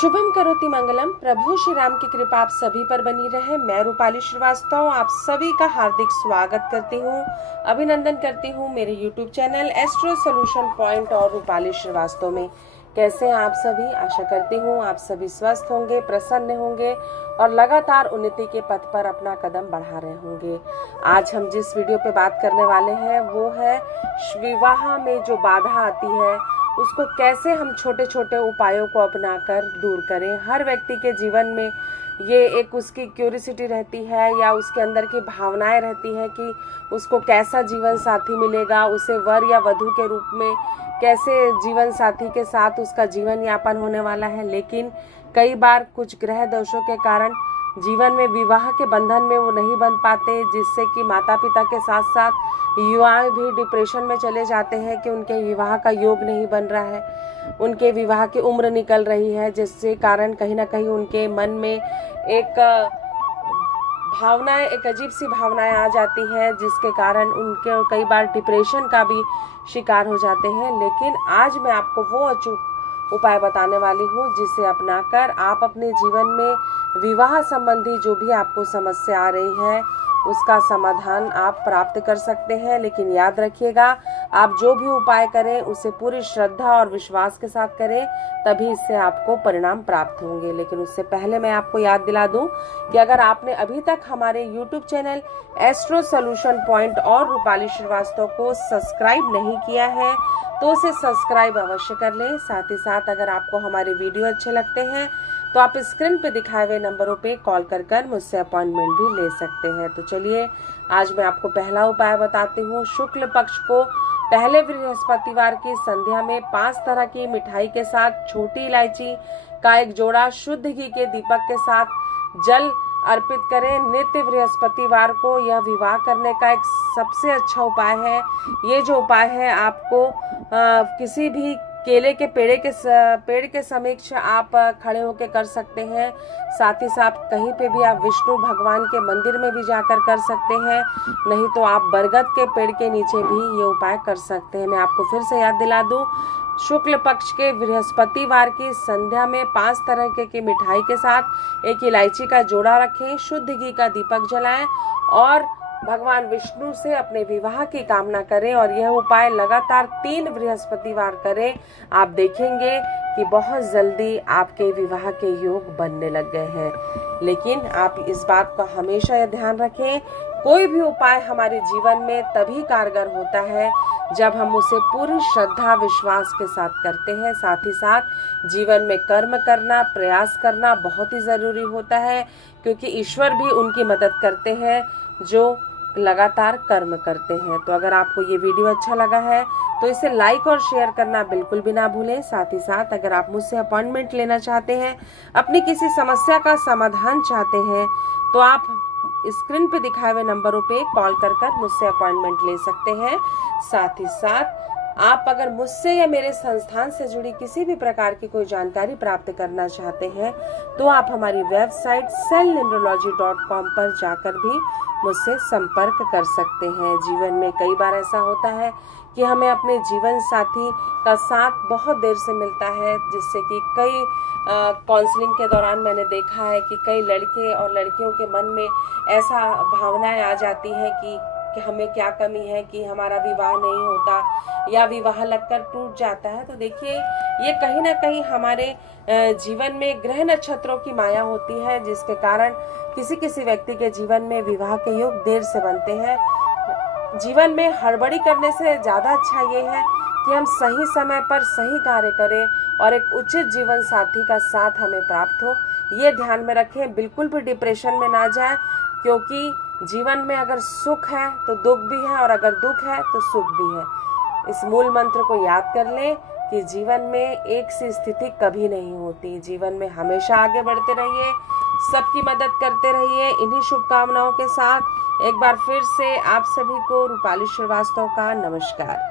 शुभम करोति मंगलम। प्रभु श्री राम की कृपा आप सभी पर बनी रहे। मैं रूपाली श्रीवास्तव आप सभी का हार्दिक स्वागत करती हूँ, अभिनंदन करती हूँ मेरे YouTube channel astro solution point और रूपाली श्रीवास्तव में। कैसे हैं आप सभी? आशा करती हूँ आप सभी स्वस्थ होंगे, प्रसन्न होंगे और लगातार उन्नति के पथ पर अपना कदम बढ़ा रहे होंगे। आज हम जिस वीडियो पे बात करने वाले हैं वो है विवाह में जो बाधा आती है उसको कैसे हम छोटे छोटे उपायों को अपनाकर दूर करें। हर व्यक्ति के जीवन में ये एक उसकी क्यूरियोसिटी रहती है या उसके अंदर की भावनाएं रहती हैं कि उसको कैसा जीवन साथी मिलेगा, उसे वर या वधू के रूप में कैसे जीवन साथी के साथ उसका जीवन यापन होने वाला है। लेकिन कई बार कुछ ग्रह दोषों के कारण जीवन में विवाह के बंधन में वो नहीं बंध पाते, जिससे कि माता पिता के साथ साथ युवा भी डिप्रेशन में चले जाते हैं कि उनके विवाह का योग नहीं बन रहा है, उनके विवाह की उम्र निकल रही है, जिससे कारण कहीं ना कहीं उनके मन में एक भावनाएं, एक अजीब सी भावनाएं आ जाती हैं, जिसके कारण उनके कई बार डिप्रेशन का भी शिकार हो जाते हैं। लेकिन आज मैं आपको वो अचूक उपाय बताने वाली हूँ जिसे अपनाकर आप अपने जीवन में विवाह संबंधी जो भी आपको समस्या आ रही है उसका समाधान आप प्राप्त कर सकते हैं। लेकिन याद रखिएगा, आप जो भी उपाय करें उसे पूरी श्रद्धा और विश्वास के साथ करें, तभी इससे आपको परिणाम प्राप्त होंगे। लेकिन उससे पहले मैं आपको याद दिला दूं कि अगर आपने अभी तक हमारे YouTube channel astro solution point और रूपाली श्रीवास्तव को सब्सक्राइब नहीं किया है तो उसे सब्सक्राइब अवश्य कर लें। साथ ही साथ अगर आपको हमारे वीडियो अच्छे लगते हैं तो आप स्क्रीन पे दिखाए हुए नंबरों पे कॉल कर मुझसे अपॉइंटमेंट भी ले सकते हैं। तो चलिए आज मैं आपको पहला उपाय बताती हूँ। शुक्ल पक्ष को पहले बृहस्पतिवार की संध्या में 5 तरह की मिठाई के साथ छोटी इलायची का एक जोड़ा शुद्ध घी के दीपक के साथ जल अर्पित करें। नित्य बृहस्पतिवार को यह विवाह करने का एक सबसे अच्छा उपाय है। ये जो उपाय है आपको किसी भी केले के पेड़ के समीक्ष आप खड़े होकर कर सकते हैं। साथ ही साथ कहीं पे भी आप विष्णु भगवान के मंदिर में भी जाकर कर सकते हैं, नहीं तो आप बरगद के पेड़ के नीचे भी ये उपाय कर सकते हैं। मैं आपको फिर से याद दिला दूं, शुक्ल पक्ष के बृहस्पतिवार की संध्या में 5 तरह की मिठाई के साथ एक इलायची का जोड़ा रखें, शुद्ध घी का दीपक जलाएं और भगवान विष्णु से अपने विवाह की कामना करें और यह उपाय लगातार 3 बृहस्पतिवार करें। आप देखेंगे कि बहुत जल्दी आपके विवाह के योग बनने लग गए हैं। लेकिन आप इस बात का हमेशा यह ध्यान रखें, कोई भी उपाय हमारे जीवन में तभी कारगर होता है जब हम उसे पूरी श्रद्धा विश्वास के साथ करते हैं। साथ ही साथ जीवन में कर्म करना, प्रयास करना बहुत ही जरूरी होता है, क्योंकि ईश्वर भी उनकी मदद करते हैं जो लगातार कर्म करते हैं। तो अगर आपको ये वीडियो अच्छा लगा है तो इसे लाइक और शेयर करना बिल्कुल भी ना भूलें। साथ ही साथ अगर आप मुझसे अपॉइंटमेंट लेना चाहते हैं, अपनी किसी समस्या का समाधान चाहते हैं, तो आप स्क्रीन पे दिखाए हुए नंबरों पे कॉल कर मुझसे अपॉइंटमेंट ले सकते हैं। साथ ही साथ आप अगर मुझसे या मेरे संस्थान से जुड़ी किसी भी प्रकार की कोई जानकारी प्राप्त करना चाहते हैं तो आप हमारी वेबसाइट cellnumerology.com पर जाकर भी मुझसे संपर्क कर सकते हैं। जीवन में कई बार ऐसा होता है कि हमें अपने जीवन साथी का साथ बहुत देर से मिलता है, जिससे कि कई काउंसलिंग के दौरान मैंने देखा है कि कई लड़के और लड़कियों के मन में ऐसा भावनाएं आ जाती हैं कि हमें क्या कमी है कि हमारा विवाह नहीं होता या विवाह लगकर टूट जाता है। तो देखिए, ये कहीं ना कहीं हमारे जीवन में ग्रह नक्षत्रों की माया होती है, जिसके कारण किसी किसी व्यक्ति के जीवन में विवाह के योग देर से बनते हैं। जीवन में हड़बड़ी करने से ज्यादा अच्छा ये है कि हम सही समय पर सही कार्य करें और एक उचित जीवन साथी का साथ हमें प्राप्त हो। ये ध्यान में रखें, बिल्कुल भी डिप्रेशन में ना जाए, क्योंकि जीवन में अगर सुख है तो दुख भी है और अगर दुख है तो सुख भी है। इस मूल मंत्र को याद कर लें कि जीवन में एक सी स्थिति कभी नहीं होती। जीवन में हमेशा आगे बढ़ते रहिए, सबकी मदद करते रहिए। इन्हीं शुभकामनाओं के साथ एक बार फिर से आप सभी को रूपाली श्रीवास्तव का नमस्कार।